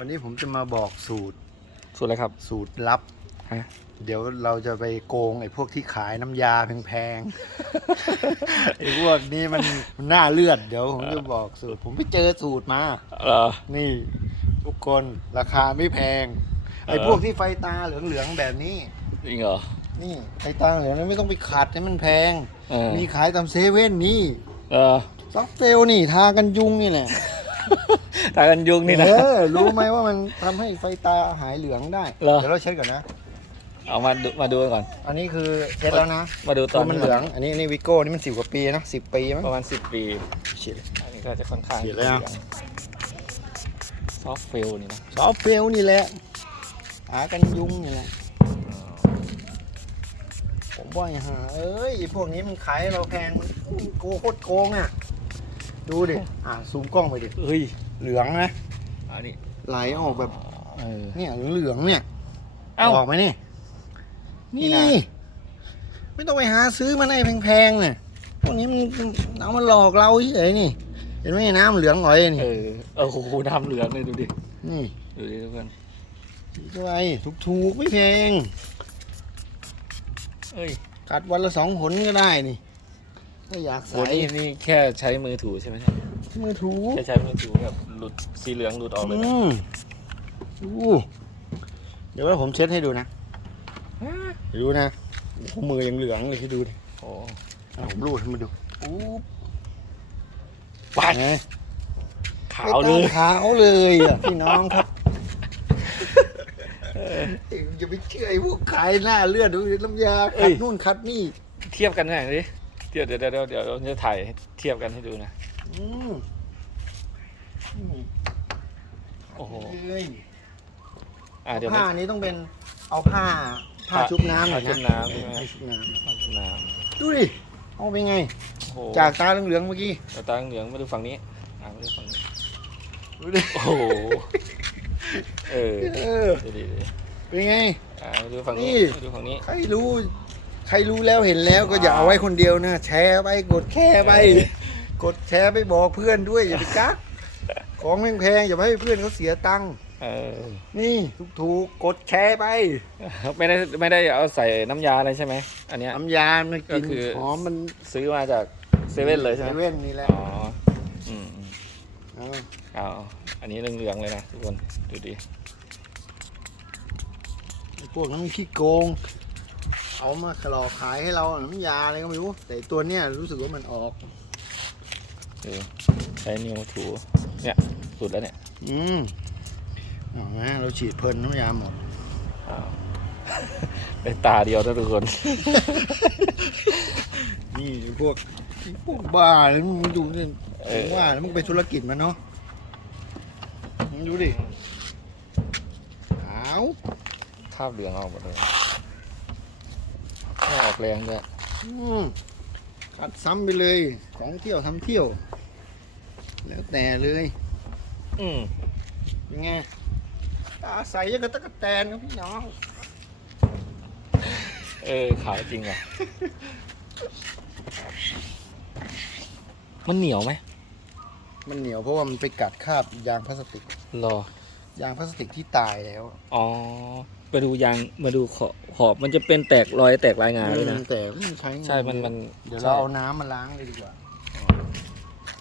วันนี้ผมจะมาบอกสูตรสุดเลยครับ สูตรลับ ฮะ เดี๋ยวเราจะไปโกงไอ้พวกที่ขายน้ำยาแพงๆ ไอ้พวกนี้มันมันน่าเลือด เดี๋ยวผมจะบอกสูตร ผมไปเจอสูตรมา เออ นี่ทุกคนราคาไม่แพง ไอ้เออพวกที่ไฟตาเหลืองๆแบบนี้ จริงเหรอ นี่ไฟตาเหลืองๆไม่ต้องไปขัดให้มันแพง เออ มีขายตามเซเว่นนี่เออ ซอฟเฟลนี่ทากันยุงนี่แหละ ตากันยุงนี่นะ เออรู้ไหมว่ามันทำให้ไฟตาหายเหลืองได้ เหรอ เดี๋ยวเราเช็ดก่อนนะ เอามาดูมาดูก่อน อันนี้คือเช็ดแล้วนะมาดูตตัอวนมันเหลือง อันนี้นี่วิโก้นี่มันสิบกว่าปีนะสิบปีมั้งประมาณสิบปีฉีดอันนี้ก็จะค่อนข้างเขียนแล้ว ซอฟฟิลนี่นะซอฟเฟลนี่แหละ หากันยุงนี่แหละ ผมว่าอย่าหาเอ้ยไอ้พวกนี้มันขายให้เราแพงโกโคตรโกงอะ ดูดิ อะซูมกล้องไปดิ เฮ้ยเหลืองนะอันนี้ไหลออกแบบเออ เนี่ยเหลืองๆเนี่ยเอ้า ออกไหมนี่ นี่นี่นะ ไม่ต้องไปหาซื้อมาในแพงๆเนี่ยพวกนี้มันเอามาหลอกเราเฉยๆนี่ เห็นไหมน้ำเหลืองอ่อยนี่เออเออโอ้โหน้ำเหลืองเลยดูดินี่ดูดิทุกคนด้วยถูกๆไม่แพง เอ้ย กัดวันละสองผลก็ได้นี่ ถ้าอยากโหใส่นี่นี่แค่ใช้มือถูใช่ไหมเนี่ยมือถูแค่ใช้มือถูแบบหลุดสีเหลืองหลุดออกเลยอืนะมดูเดี๋ยวว่าผมเช็ดให้ดูนะเดี๋ยวดูนะโอ้โหมือยังเหลืองเลยที่ดูดิโอ้เอาผมรูดให้มาดูอู้ปัดไงขาวเลไม่ยต้องขาวเลยอะพี่น้องครับอย่าไปเชื่อไอ้พวกขายหน้าเลือดดูดิน้ำยาคัดนู่นคัดนี่ เทียบกันหน่อยดิ เดี๋ยวเดี๋ยวเดี๋ยวเดี๋ยวเดี๋ยวจะถ่ายเทียบกันให้ดูนะ อืมอืมโอ้โห เอ้ยอ่าเดี๋ยวผ้ามันนี้ต้องเป็นเอาผ้าผ้าผ้าชุบน้ำหน่อยผ้าชุนะบน้ำใช่ไหม ผ้าชุบน้น้ำดูดิเอาไปไงำโอ้โหจากตาเหลืองๆเมื่อกี้เอาตาเหลืองมาดูฝั่งนี้อ่ามาดูฝั่งนี้ ดูดิโอ้โห เออเออดูดิดูดิเป็นไง อ่ามาดูฝั่งนี้นี่ มาดูฝั่งนี้ ใครรู้ ใครรู้แล้วเห็นแล้วก็อย่าเอาไว้คนเดียวนะแชร์ไปกดแชร์ไป กดแชร์ไปบอกเพื่อนด้วยอย่าไปกักของแพงๆอย่าให้เพื่อนเขาเสียตังค์เออนี่ถูกๆกดแชร์ไปไม่ได้ไม่ได้เอาใส่น้ำยาอะไรใช่ไหมอันเนี้ย น้ำยามันกลินก็คือ หอมมันซื้อมาจากเซเว่นเลยใช่ไหมเซเว่นนี่แหละอ๋ออืมอืมเอาเอาอันนี้เหลืองๆเลยนะทุกคนดูดิไอ้พวกนั้นมันขี้โกง เอามาหลอกขายให้เราน้ำยาอะไรก็ไม่รู้ แต่ตัวเนี้ยรู้สึกว่ามันออกดูใช้นิ้วถูเนี่ยสุดแล้วเนี่ย อืมเอานะเราฉีดเพลินน้ำยาหมดอ้าวเป็นตาเดียวนะทุกคน นี่ไอ้พวกไอ้พวกบ้าเลยมึงดูเนี่ยเอผอมว่าแล้วมึงไปธุรกิจมันเนาะมึงดูดิขาวคราบเหลืองออกหมดเลยไม่ออก แรงด้วยอืมขัดซ้ำไปเลยของเที่ยวทำเที่ยว แล้วแต่เลย อืมเป็นไงตาใสยังกับตะกะแตนครับพี่น้อง เออขาวจริงว่ะ มันเหนียวไหมมันเหนียวเพราะว่ามันไปกัดคราบยางพลาสติก รอ ยางพลาสติกที่ตายแล้ว อ๋อ มาดูยางมาดูขอบขอบมันจะเป็นแตกรอยแตกลายงาเลยนะอืมแต่มันใช้งานใช่มันมันเดี๋ยวเราเอาน้ำมาล้างเลยดีกว่า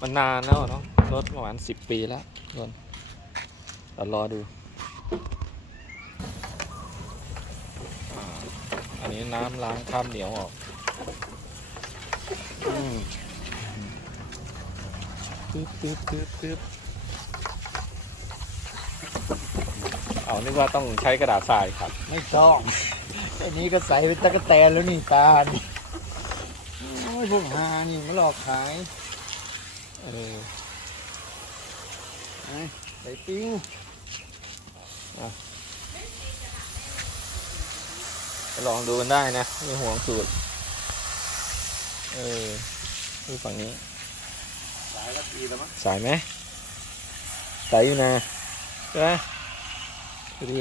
มันนานแล้วอะเนาะรถประมาณสิบปีแล้วทุกคนเรารอดูอ่าอันนี้น้ำล้างคราบเหนียวออกอืมปึ๊บปึ๊บปึ๊บปึ๊บเอา นึกว่าต้องใช้กระดาษทรายครับ ไม่ต้องแค่นี้ก็ใส่เป็นตะกะแตนแล้วนี่ตานี่โอ้ยพวกหานี่มาหลอกขายเออไปใส่ปิ้งลองดูกันได้นะไม่ห่วงสูตร เออดูฝั่งนี้ สายละปีแล้วมั้งสายไหมสายอยู่นะใช่ไหม ดูดิ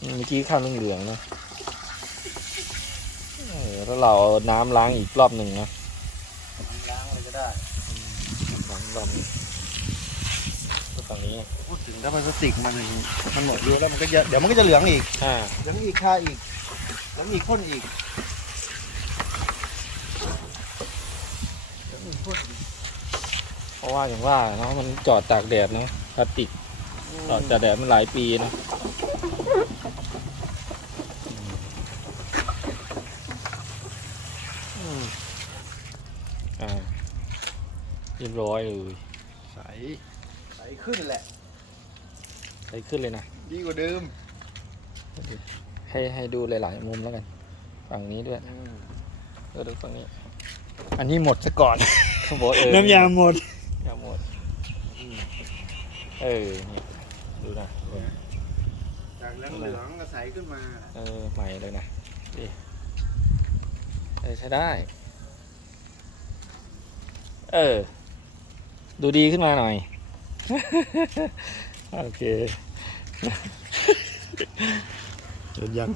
อืมเมื่อกี้ข้าวเหลืองๆนะเออแล้วเราเอาน้ำล้างอีกรอบหนึ่งนะล้างอะไรก็ได้ล้างอีกรอบหนึ่งดูฝั่งนี้ถ้าพลาสติกมันมันหมดอายุแล้วมันก็จะเดี๋ยวมันก็จะเหลืองอีกอ่าเหลืองอีกค่าอีกเหลืองอีกพ่นอีกเหลืองอีกพ่นอีกเพราะว่าอย่างว่าเนาะมันจอดตากแดดเนาะพลาสติก จอดตากแดดมันหลายปีเนาะอืมอ่าเรียบร้อยเลยใส ใสขึ้นแหละไปขึ้นเลยนะ ดีกว่าเดิม ให้ให้ดูหลาย ๆ มุมแล้วกัน ฝั่งนี้ด้วยเออดูฝั่งนี้ อันนี้หมดซะก่อนเขาบอกเออน้ำยาหมดยาหมด เออนี่ ดูนะจากเหลืองเหลืองก็ใสขึ้นมา เออ ใหม่เลยนะดิเออใช้ได้ เออ ดูดีขึ้นมาหน่อย โอเคจนยัง